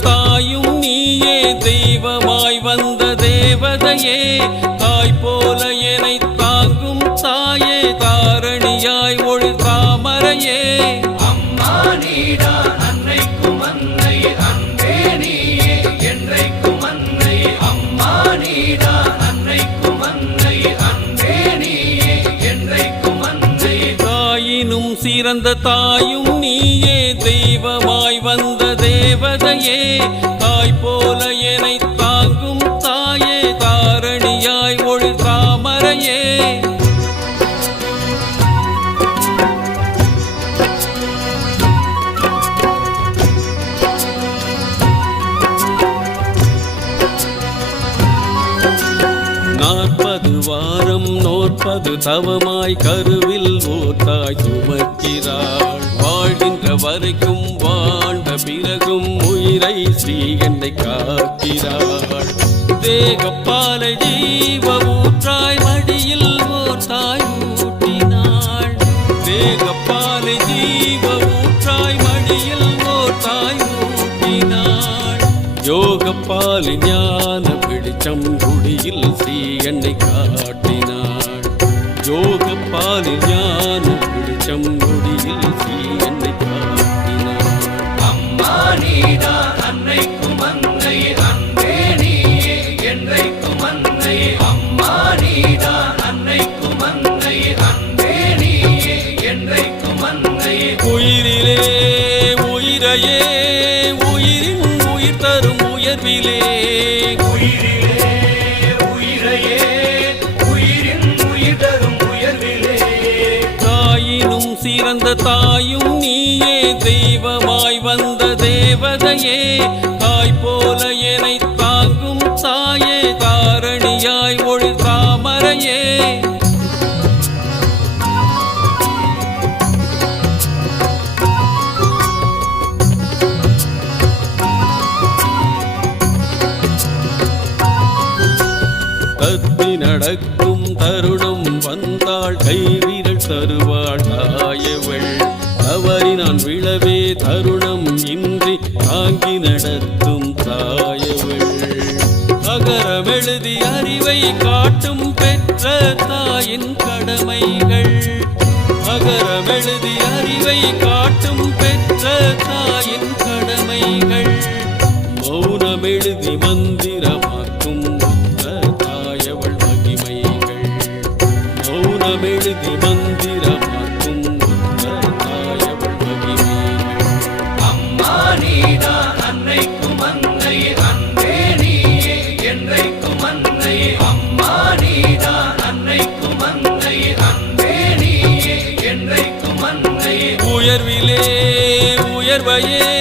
தாயும் நீயே தெய்வமாய் வந்த தேவதையே தாய் போல என்னை தாங்கும் தாயே தாரணியாய் ஒளி தாமரையே அம்மா நீடா அன்னைக்கும் அன்னை அன்பே நீயே என்றைக்கும் அன்னை அம்மா நீடா அன்னைக்கும் அன்னை அன்பே நீயே என்றைக்கும் அன்னை தாயினும் சிறந்த தாயும் நீயே தெய்வமாய் வந்த தேவதையே தாய் போல என்னை தாங்கும் தாயே தாரணியாய் ஒளி தாமரையே வாரம் நோற்பது தவமாய் கருவில் ஓத்தாய் சுமக்கிறாள் வாழ்கின்ற வரைக்கும் வாழ்ந்த பிறகும் உயிரை ஸ்ரீ என்னை காக்கிறாள் தேகப்பாலை ஜீவ ஊற்றாய் மடியில் ஓத்தாய் ஊட்டினாள் தேகப்பாலை ஜீவ ஊற்றாய் மடியில் ஓத்தாய் ஊட்டினாள் யோகப்பாலி ஞான பிடிச்சம் குடியில் ஸ்ரீ என்னை காட்டினாள் யோகப்பாலி ஞான பிடிச்சம் குடியில் ஸ்ரீ என்னை காட்டினாள் அம்மா நீடா அன்னைக்கும் அன்னை அன்பே நீயே என்றைக்கும் அன்னை அம்மா நீடா அன்னைக்கும் அன்னை அன்பே நீயே என்றைக்கும் அன்னை உயிரிலே உயிரையே உயிரின் உயிர் தரும் உயர்விலே உயிரிலே உயிரையே உயிரின் உயிர் தரும் உயர்விலே தாயினும் சிறந்த தாயும் நீயே தெய்வமாய் வந்த தேவதையே தாய் போல என்னை தாங்கும் தாயே தாரணியாய் ஒளி தாமரையே தத்தி நடக்கும் தருணம் வந்தாள் கைவிரல் தருவாள் தாயவள் தவறி நான் விழவே தருணம் இன்றி தாங்கி நடத்தும் தாயவள் அகரமெழுதி அறிவை காட்டும் பெற்ற தாயின் கடமைகள் அகரமெழுதி அறிவை காட்டும் பெற்ற தாயின் கடமைகள் மௌனமெழுதி மந்திரமாக்கும் மௌனமெழுதி மந்திரமாக்கும் தாயவள் மகிமைகள் அம்மா நீடா அன்னைக்கும் அன்னை அன்பே நீயே என்றைக்கும் அன்னை அம்மா நீடா அன்னைக்கும் அன்னை அன்பே நீயே என்றைக்கும் அன்னை உயர்விலே உயர்வையே